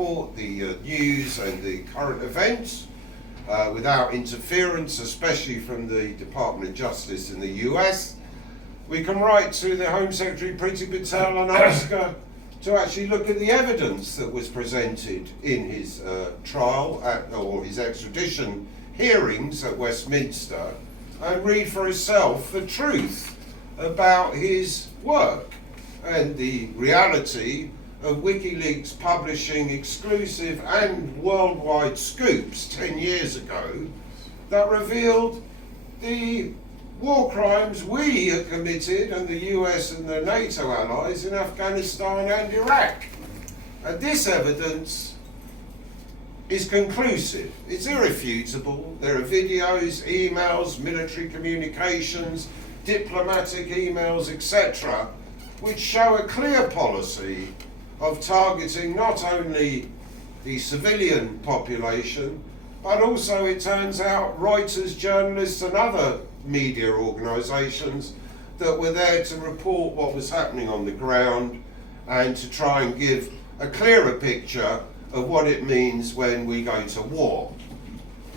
report the news and the current events without interference, especially from the Department of Justice in the US. We can write to the Home Secretary Priti Patel and ask her to actually look at the evidence that was presented in his trial or his extradition hearings at Westminster and read for herself the truth about his work and the reality of Wikileaks publishing exclusive and worldwide scoops 10 years ago that revealed the war crimes we had committed, and the US and the NATO allies, in Afghanistan and Iraq. And this evidence is conclusive. It's irrefutable. There are videos, emails, military communications, diplomatic emails, etc., which show a clear policy of targeting not only the civilian population, but also, it turns out, writers, journalists and other media organisations that were there to report what was happening on the ground and to try and give a clearer picture of what it means when we go to war.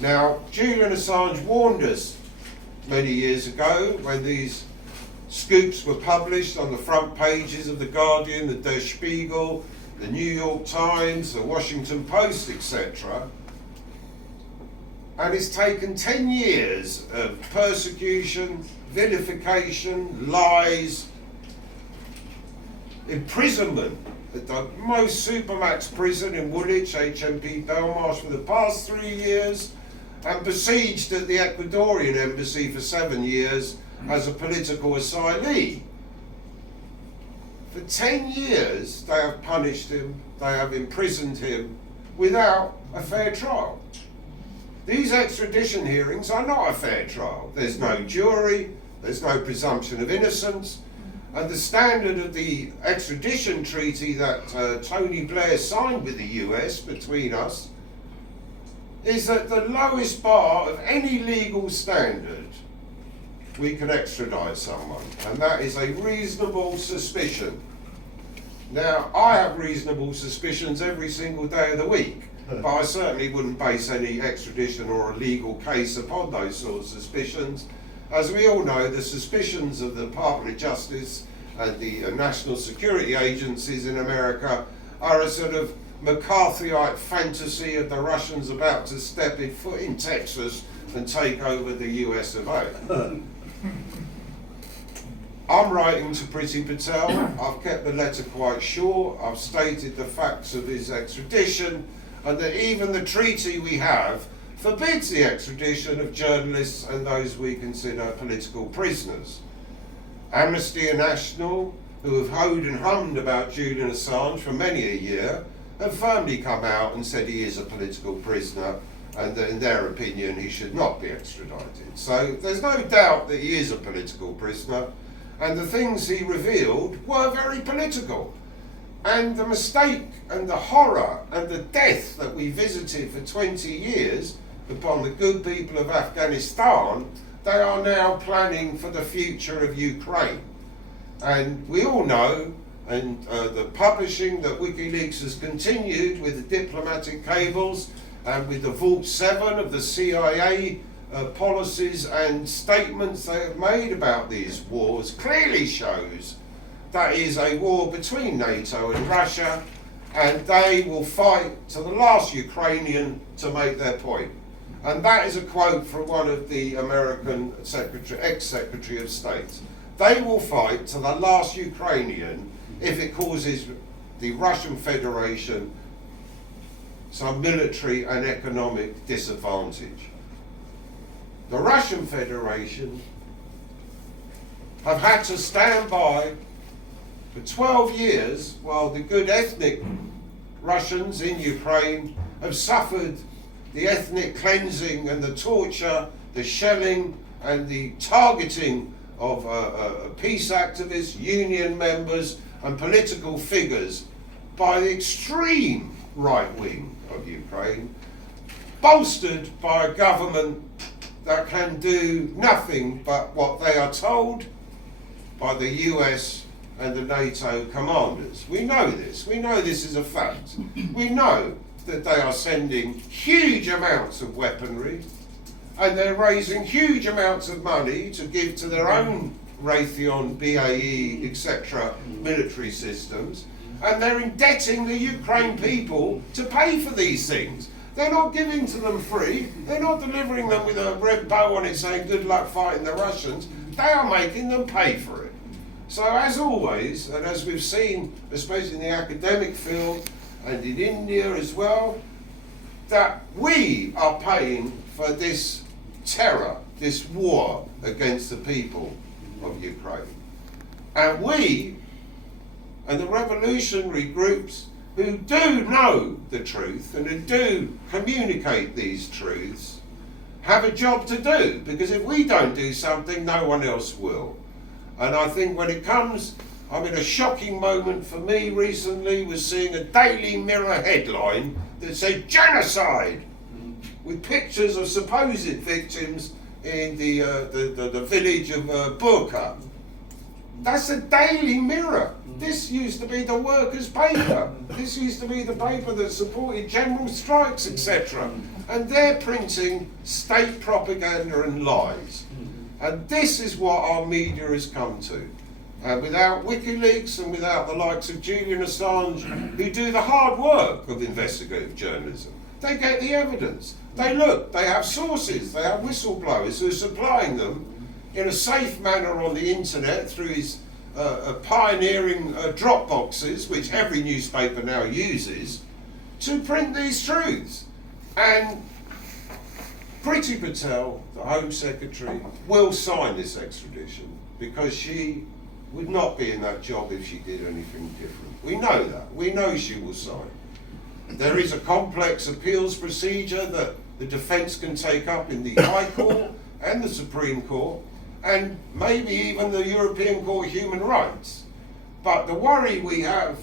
Now, Julian Assange warned us many years ago when these scoops were published on the front pages of The Guardian, the Der Spiegel, the New York Times, the Washington Post, etc. And it's taken 10 years of persecution, vilification, lies, imprisonment at the most supermax prison in Woolwich, HMP Belmarsh, for the past 3 years, and besieged at the Ecuadorian embassy for 7 years as a political asylee. For 10 years they have punished him, they have imprisoned him without a fair trial. These extradition hearings are not a fair trial. There's no jury, there's no presumption of innocence, and the standard of the extradition treaty that Tony Blair signed with the US between us is that the lowest bar of any legal standard we can extradite someone, and that is a reasonable suspicion. Now, I have reasonable suspicions every single day of the week, but I certainly wouldn't base any extradition or a legal case upon those sorts of suspicions. As we all know, the suspicions of the Department of Justice and the national security agencies in America are a sort of McCarthyite fantasy of the Russians about to step foot in Texas and take over the US of A. I'm writing to Priti Patel. I've kept the letter quite short. I've stated the facts of his extradition, and that even the treaty we have forbids the extradition of journalists and those we consider political prisoners. Amnesty International, who have hoed and hummed about Julian Assange for many a year, have firmly come out and said he is a political prisoner and that in their opinion he should not be extradited. So there's no doubt that he is a political prisoner, and the things he revealed were very political. And the mistake and the horror and the death that we visited for 20 years upon the good people of Afghanistan, they are now planning for the future of Ukraine. And we all know, and the publishing that Wikileaks has continued with the diplomatic cables and with the Vault 7 of the CIA policies and statements they have made about these wars, clearly shows that is a war between NATO and Russia, and they will fight to the last Ukrainian to make their point. And that is a quote from one of the American ex-Secretary of State. They will fight to the last Ukrainian if it causes the Russian Federation some military and economic disadvantage. The Russian Federation have had to stand by for 12 years while the good ethnic Russians in Ukraine have suffered the ethnic cleansing and the torture, the shelling and the targeting of peace activists, union members and political figures by the extreme right wing of Ukraine, bolstered by a government that can do nothing but what they are told by the US and the NATO commanders. We know this. We know this is a fact. We know that they are sending huge amounts of weaponry, and they're raising huge amounts of money to give to their own Raytheon, BAE, etc. military systems, and they're indebting the Ukraine people to pay for these things. They're not giving to them free. They're not delivering them with a red bow on it saying good luck fighting the Russians. They are making them pay for it. So as always, and as we've seen, especially in the academic field and in India as well, that we are paying for this terror, this war against the people of Ukraine. And we, and the revolutionary groups who do know the truth and who do communicate these truths, have a job to do, because if we don't do something, no one else will. And I think when it comes, I mean, a shocking moment for me recently was seeing a Daily Mirror headline that said genocide, with pictures of supposed victims in the village of Burka. That's a Daily Mirror. This used to be the workers' paper. This used to be the paper that supported general strikes, etc. And they're printing state propaganda and lies. And this is what our media has come to. Without Wikileaks and without the likes of Julian Assange, who do the hard work of investigative journalism, they get the evidence. They look, they have sources, they have whistleblowers who are supplying them in a safe manner on the internet through his pioneering drop boxes, which every newspaper now uses, to print these truths. And Priti Patel, the Home Secretary, will sign this extradition because she would not be in that job if she did anything different. We know that. We know she will sign. There is a complex appeals procedure that the defence can take up in the High Court and the Supreme Court, and maybe even the European Court of Human Rights. But the worry we have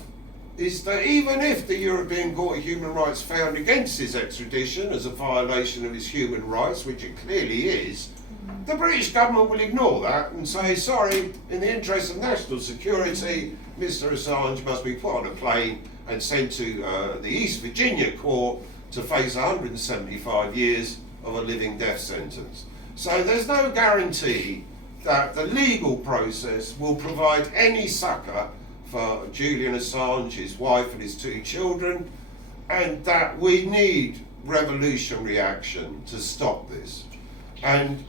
is that even if the European Court of Human Rights found against his extradition as a violation of his human rights, which it clearly is, the British government will ignore that and say, sorry, in the interest of national security, Mr. Assange must be put on a plane and sent to the East Virginia court to face 175 years of a living death sentence. So there's no guarantee that the legal process will provide any succour for Julian Assange, his wife and his 2 children, and that we need revolutionary action to stop this. And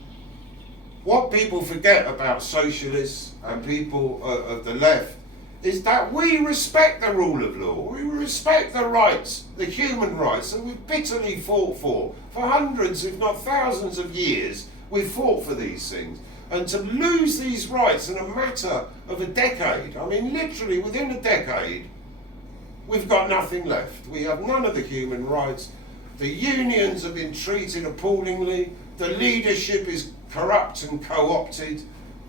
what people forget about socialists and people of the left is that we respect the rule of law, we respect the rights, the human rights that we've bitterly fought for hundreds, if not thousands of years. We've fought for these things. And to lose these rights in a matter of a decade, I mean literally within a decade, we've got nothing left. We have none of the human rights. The unions have been treated appallingly. The leadership is corrupt and co-opted.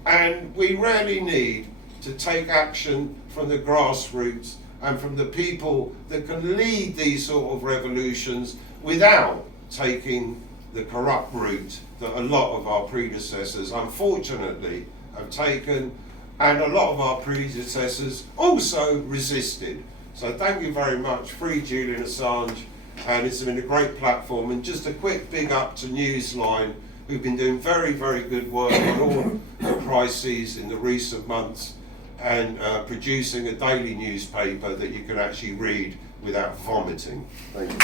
And we really need to take action from the grassroots and from the people that can lead these sort of revolutions without taking the corrupt route that a lot of our predecessors unfortunately have taken, and a lot of our predecessors also resisted. So thank you very much. Free Julian Assange, and it's been a great platform. And just a quick big up to Newsline, who've been doing very, very good work on all the crises in the recent months, and producing a daily newspaper that you can actually read without vomiting. Thank you.